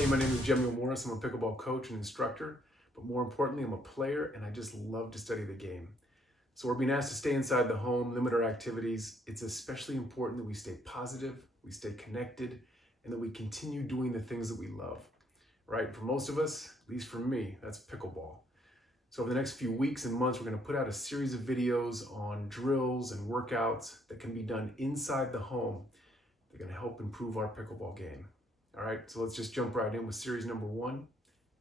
Hey, my name is Jemmy Morris. I'm a pickleball coach and instructor, but more importantly, I'm a player and I just love to study the game. So we're being asked to stay inside the home, limit our activities. It's especially important that we stay positive, we stay connected, and that we continue doing the things that we love, right? For most of us, at least for me, that's pickleball. So over the next few weeks and months, we're gonna put out a series of videos on drills and workouts that can be done inside the home. They're gonna help improve our pickleball game. All right, so let's just jump right in with series number 1,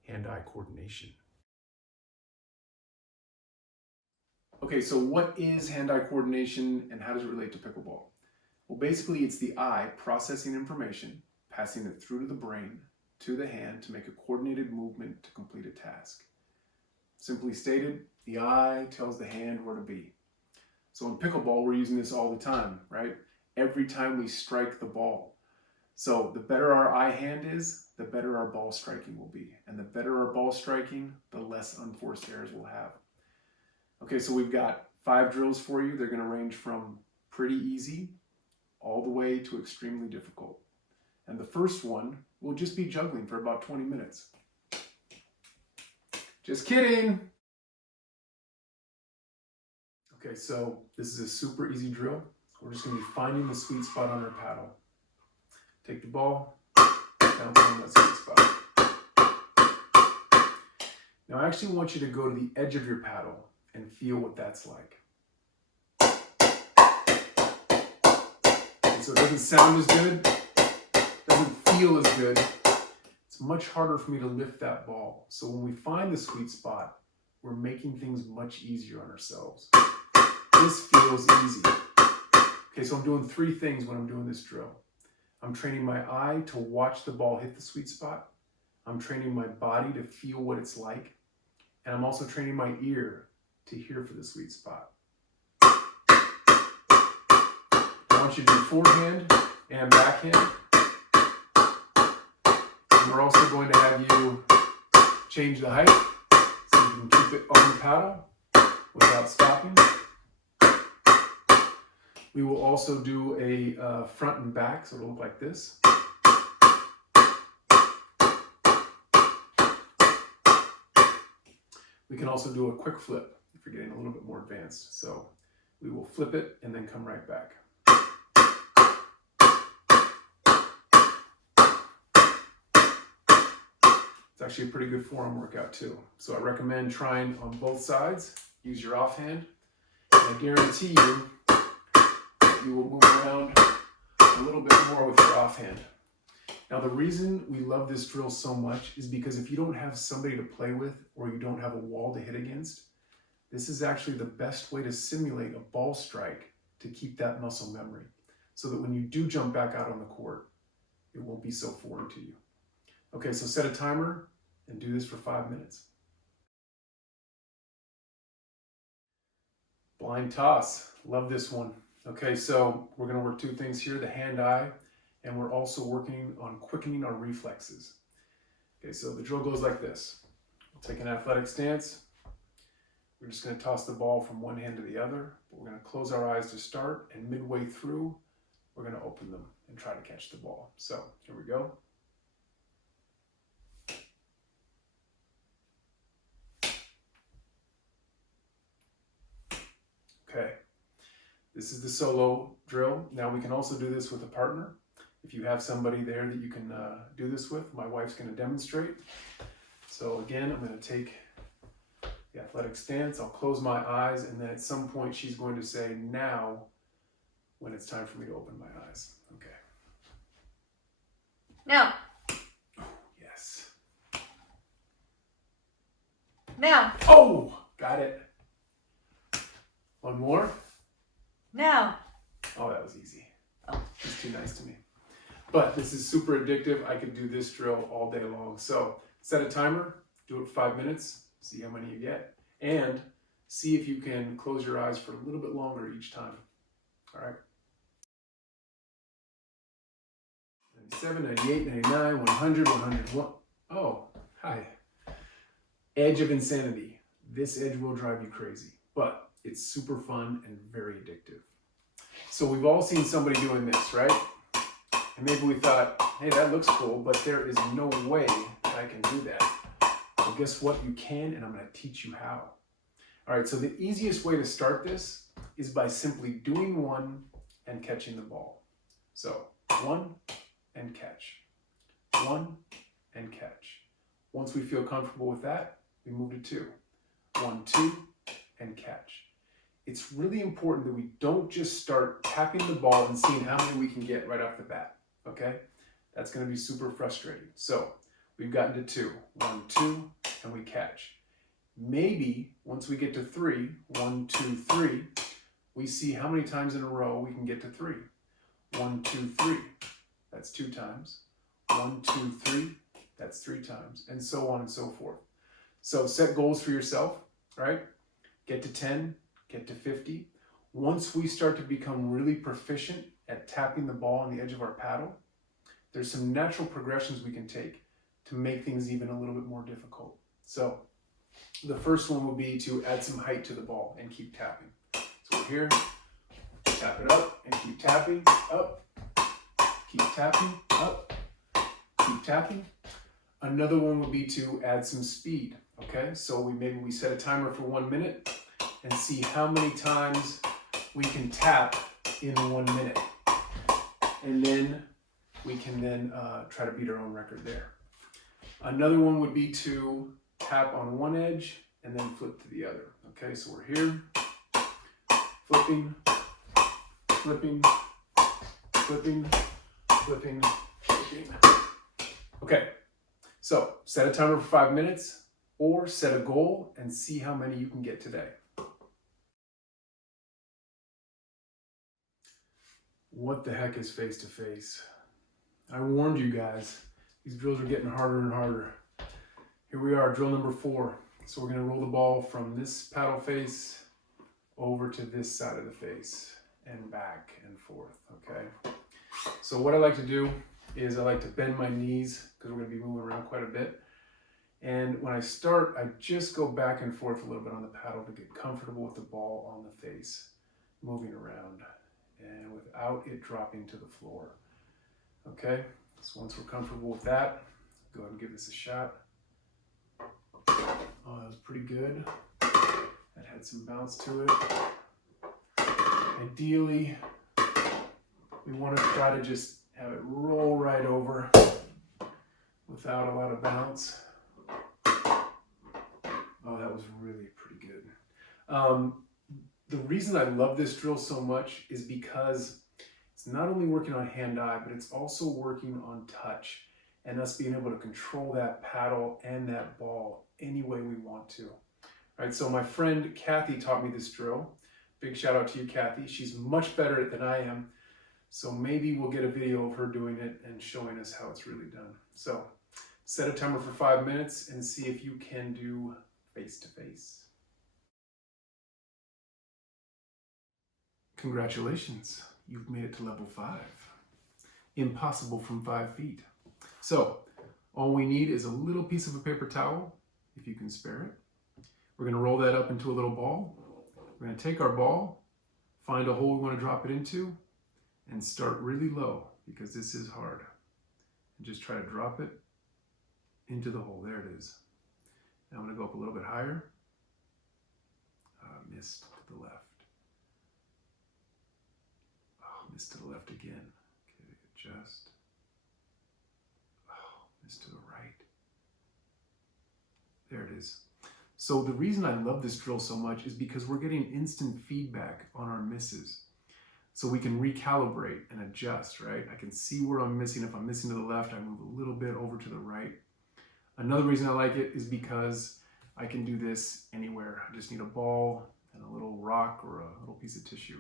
hand-eye coordination. Okay, so what is hand-eye coordination and how does it relate to pickleball? Well, basically it's the eye processing information, passing it through to the brain, to the hand to make a coordinated movement to complete a task. Simply stated, the eye tells the hand where to be. So in pickleball, we're using this all the time, right? Every time we strike the ball. So the better our eye hand is, the better our ball striking will be. And the better our ball striking, the less unforced errors we'll have. Okay, so we've got 5 drills for you. They're gonna range from pretty easy all the way to extremely difficult. And the first one will just be juggling for about 20 minutes. Just kidding. Okay, so this is a super easy drill. We're just gonna be finding the sweet spot on our paddle. Take the ball, down on that sweet spot. Now I actually want you to go to the edge of your paddle and feel what that's like. And so it doesn't sound as good, doesn't feel as good. It's much harder for me to lift that ball. So when we find the sweet spot, we're making things much easier on ourselves. This feels easy. Okay, so I'm doing 3 things when I'm doing this drill. I'm training my eye to watch the ball hit the sweet spot. I'm training my body to feel what it's like. And I'm also training my ear to hear for the sweet spot. I want you to do forehand and backhand. And we're also going to have you change the height so you can keep it on the paddle without stopping. We will also do a front and back, so it'll look like this. We can also do a quick flip if you're getting a little bit more advanced. So we will flip it and then come right back. It's actually a pretty good forearm workout too. So I recommend trying on both sides. Use your offhand, and I guarantee you will move around a little bit more with your offhand. Now the reason we love this drill so much is because if you don't have somebody to play with or you don't have a wall to hit against, this is actually the best way to simulate a ball strike to keep that muscle memory so that when you do jump back out on the court, it won't be so foreign to you. Okay, so set a timer and do this for 5 minutes. Blind toss, love this one. Okay, so we're gonna work 2 things here, the hand-eye, and we're also working on quickening our reflexes. Okay, so the drill goes like this. We'll take an athletic stance. We're just gonna toss the ball from one hand to the other. But we're gonna close our eyes to start, and midway through, we're gonna open them and try to catch the ball. So here we go. Okay. This is the solo drill. Now we can also do this with a partner. If you have somebody there that you can do this with, my wife's going to demonstrate. So again, I'm going to take the athletic stance. I'll close my eyes, and then at some point she's going to say, now, when it's time for me to open my eyes. Okay. Now. Oh, yes. Now. Oh, got it. One more. Now. Oh, that was easy. She's too nice to me. But this is super addictive. I could do this drill all day long. So set a timer, do it 5 minutes, see how many you get, and see if you can close your eyes for a little bit longer each time. All right. 97, 98, 99, 100, 101. Oh, hi. Edge of insanity. This edge will drive you crazy, but it's super fun and very addictive. So we've all seen somebody doing this, right? And maybe we thought, hey, that looks cool, but there is no way that I can do that. Well, guess what? You can, and I'm going to teach you how. All right, so the easiest way to start this is by simply doing one and catching the ball. So 1 and catch, 1 and catch. Once we feel comfortable with that, we move to 2. 1, 2, and catch. It's really important that we don't just start tapping the ball and seeing how many we can get right off the bat, okay? That's gonna be super frustrating. So we've gotten to 2, 1, 2, and we catch. Maybe once we get to 3, 1, 2, 3, we see how many times in a row we can get to 3. 1, 2, 3, that's 2 times. 1, 2, 3, that's 3 times, and so on and so forth. So set goals for yourself, right? Get to 10, get to 50. Once we start to become really proficient at tapping the ball on the edge of our paddle, there's some natural progressions we can take to make things even a little bit more difficult. So the first one would be to add some height to the ball and keep tapping. So we're here, tap it up and keep tapping, up, keep tapping, up, keep tapping. Another one would be to add some speed, okay? So maybe we set a timer for 1 minute and see how many times we can tap in 1 minute. And then we can try to beat our own record there. Another one would be to tap on one edge and then flip to the other. Okay, so we're here, flipping, flipping, flipping, flipping, flipping. Okay, so set a timer for 5 minutes or set a goal and see how many you can get today. What the heck is face-to-face? I warned you guys. These drills are getting harder and harder. Here we are, drill number 4. So we're gonna roll the ball from this paddle face over to this side of the face and back and forth, okay? So what I like to do is I like to bend my knees because we're gonna be moving around quite a bit. And when I start, I just go back and forth a little bit on the paddle to get comfortable with the ball on the face, moving around and without it dropping to the floor. Okay, so once we're comfortable with that, go ahead and give this a shot. Oh, that was pretty good. That had some bounce to it. Ideally, we want to try to just have it roll right over without a lot of bounce. Oh, that was really pretty good. The reason I love this drill so much is because it's not only working on hand-eye, but it's also working on touch and us being able to control that paddle and that ball any way we want to. All right, so my friend Kathy taught me this drill. Big shout out to you, Kathy. She's much better at it than I am. So maybe we'll get a video of her doing it and showing us how it's really done. So set a timer for 5 minutes and see if you can do face-to-face. Congratulations, you've made it to level 5. Impossible from 5 feet. So all we need is a little piece of a paper towel, if you can spare it. We're gonna roll that up into a little ball. We're gonna take our ball, find a hole we wanna drop it into, and start really low, because this is hard. And just try to drop it into the hole. There it is. Now I'm gonna go up a little bit higher. Missed to the left. Missed to the left again. Okay, adjust. Oh, missed to the right. There it is. So the reason I love this drill so much is because we're getting instant feedback on our misses. So we can recalibrate and adjust, right? I can see where I'm missing. If I'm missing to the left, I move a little bit over to the right. Another reason I like it is because I can do this anywhere. I just need a ball and a little rock or a little piece of tissue.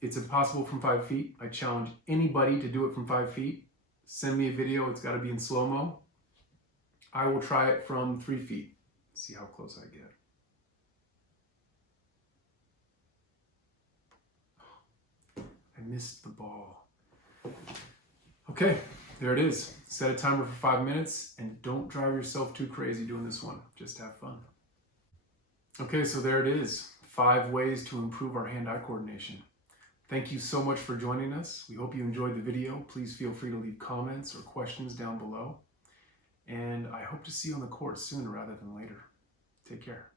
It's impossible from 5 feet. I challenge anybody to do it from 5 feet. Send me a video. It's got to be in slow-mo. I will try it from 3 feet. See how close I get. I missed the ball. Okay, there it is. Set a timer for 5 minutes and don't drive yourself too crazy doing this one. Just have fun. Okay, so there it is. 5 ways to improve our hand-eye coordination. Thank you so much for joining us. We hope you enjoyed the video. Please feel free to leave comments or questions down below. And I hope to see you on the court sooner rather than later. Take care.